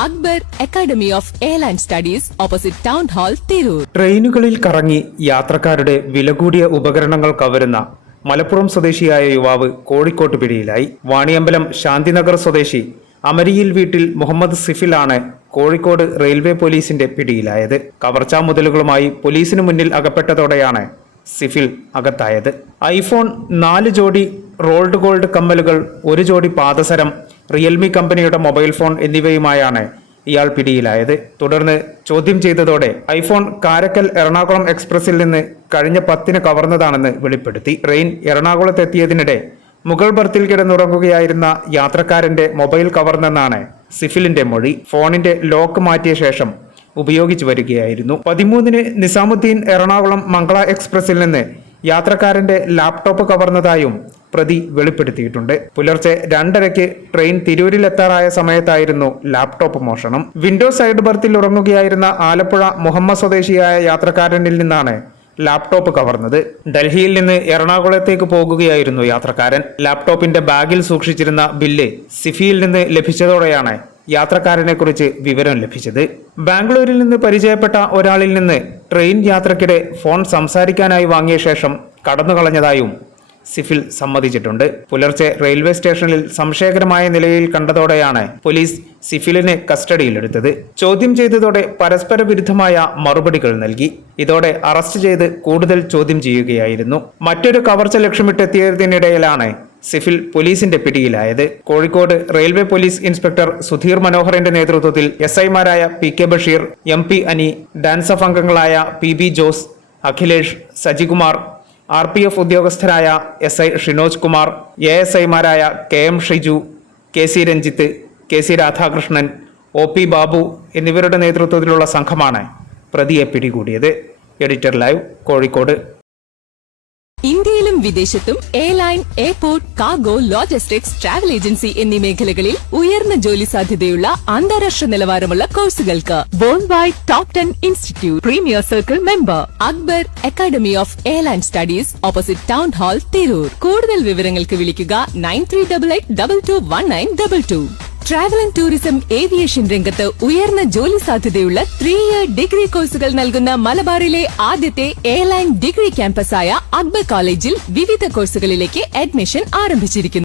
Akbar academy of airline studies opposite town hall Tirur. ട്രെയിനുകളിൽ കറങ്ങി യാത്രക്കാരുടെ വില കൂടിയ ഉപകരണങ്ങൾ കവരുന്ന മലപ്പുറം സ്വദേശിയായ യുവാവ് കോഴിക്കോട്ട് പിടിയിലായി. വാണിയമ്പലം ശാന്തിനഗർ സ്വദേശി അമരിയിൽ വീട്ടിൽ മുഹമ്മദ് സിഫിലാണ് കോഴിക്കോട് റെയിൽവേ പോലീസിന്റെ പിടിയിലായത്. കവർച്ചാ മുതലുകളുമായി പോലീസിനു മുന്നിൽ അകപ്പെട്ടതോടെയാണ് സിഫിൽ അകത്തായത്. ഐഫോൺ 4 ജോഡി റോൾഡ് ഗോൾഡ് കമ്മലുകൾ, 1 ജോഡി പാദസരം, റിയൽമി കമ്പനിയുടെ മൊബൈൽ ഫോൺ എന്നിവയുമായാണ് ഇയാൾ പിടിയിലായത്. തുടർന്ന് ചോദ്യം ചെയ്തതോടെ ഐഫോൺ കാരക്കൽ എറണാകുളം എക്സ്പ്രസിൽ നിന്ന് കഴിഞ്ഞ 10-ന് കവർന്നതാണെന്ന് വെളിപ്പെടുത്തി. ട്രെയിൻ എറണാകുളത്തെത്തിയതിനിടെ മുകൾ ബർത്തിൽ കിടന്നുറങ്ങുകയായിരുന്ന യാത്രക്കാരന്റെ മൊബൈൽ കവർന്നെന്നാണ് സിഫിലിന്റെ മൊഴി. ഫോണിന്റെ ലോക്ക് മാറ്റിയ ശേഷം ഉപയോഗിച്ചു വരികയായിരുന്നു. 13-ന് നിസാമുദ്ദീൻ എറണാകുളം മംഗള എക്സ്പ്രസിൽ നിന്ന് യാത്രക്കാരന്റെ ലാപ്ടോപ്പ് കവർന്നതായും പ്രതി വെളിപ്പെടുത്തിയിട്ടുണ്ട്. പുലർച്ചെ 2:30-ക്ക് ട്രെയിൻ തിരൂരിലെത്താറായ സമയത്തായിരുന്നു ലാപ്ടോപ്പ് മോഷണം. വിൻഡോ സൈഡ് ബർത്തിൽ ഉറങ്ങുകയായിരുന്ന ആലപ്പുഴ മുഹമ്മ സ്വദേശിയായ യാത്രക്കാരനിൽ നിന്നാണ് ലാപ്ടോപ്പ് കവർന്നത്. ഡൽഹിയിൽ നിന്ന് എറണാകുളത്തേക്ക് പോകുകയായിരുന്നു യാത്രക്കാരൻ. ലാപ്ടോപ്പിന്റെ ബാഗിൽ സൂക്ഷിച്ചിരുന്ന ബില്ല് സിഫിയിൽ നിന്ന് ലഭിച്ചതോടെയാണ് യാത്രക്കാരനെ കുറിച്ച് വിവരം ലഭിച്ചത്. ബാംഗ്ലൂരിൽ നിന്ന് പരിചയപ്പെട്ട ഒരാളിൽ നിന്ന് ട്രെയിൻ യാത്രക്കിടെ ഫോൺ സംസാരിക്കാനായി വാങ്ങിയ ശേഷം കടന്നുകളഞ്ഞതായും സിഫിൽ സമ്മതിച്ചിട്ടുണ്ട്. പുലർച്ചെ റെയിൽവേ സ്റ്റേഷനിൽ സംശയകരമായ നിലയിൽ കണ്ടതോടെയാണ് പോലീസ് സിഫിലിനെ കസ്റ്റഡിയിലെടുത്തത്. ചോദ്യം ചെയ്തതോടെ പരസ്പര വിരുദ്ധമായ മറുപടികൾ നൽകി. ഇതോടെ അറസ്റ്റ് ചെയ്ത് കൂടുതൽ ചോദ്യം ചെയ്യുകയായിരുന്നു. മറ്റൊരു കവർച്ച ലക്ഷ്യമിട്ടെത്തിയതിനിടയിലാണ് സിഫിൽ പോലീസിന്റെ പിടിയിലായത്. Kozhikode railway police inspector Sudheer മനോഹറിന്റെ നേതൃത്വത്തിൽ SI-മാരായ PK ബഷീർ, MP അനി, ഡാൻസഫ് അംഗങ്ങളായ PB Jose, Akhilesh, Sajikumar, RPF ഉദ്യോഗസ്ഥരായ SI Shinoj Kumar, ASI-മാരായ KM Shiju, KC Ranjith, KC Radhakrishnan, OP Babu എന്നിവരുടെ നേതൃത്വത്തിലുള്ള സംഘമാണ് പ്രതിയെ പിടികൂടിയത്. Editor live, Kozhikode. ഇന്ത്യയിലും വിദേശത്തും airline, airport, cargo, logistics, travel agency എന്നീ മേഖലകളിൽ ഉയർന്ന ജോലി സാധ്യതയുള്ള അന്താരാഷ്ട്ര നിലവാരമുള്ള കോഴ്സുകൾക്ക് world wide top 10 institute premier circle member Akbar academy of airline studies opposite town hall Tirur. കൂടുതൽ വിവരങ്ങൾക്ക് വിളിക്കുക 9388221922. ട്രാവൽ ആൻഡ് ടൂറിസം ഏവിയേഷൻ രംഗത്ത് ഉയർന്ന ജോലി സാധ്യതയുള്ള 3-ഇയർ ഡിഗ്രി കോഴ്സുകൾ നൽകുന്ന മലബാറിലെ ആദ്യത്തെ എയർലൈൻ ഡിഗ്രി ക്യാമ്പസായ അക്ബർ കോളേജിൽ വിവിധ കോഴ്സുകളിലേക്ക് അഡ്മിഷൻ ആരംഭിച്ചിരിക്കുന്നു.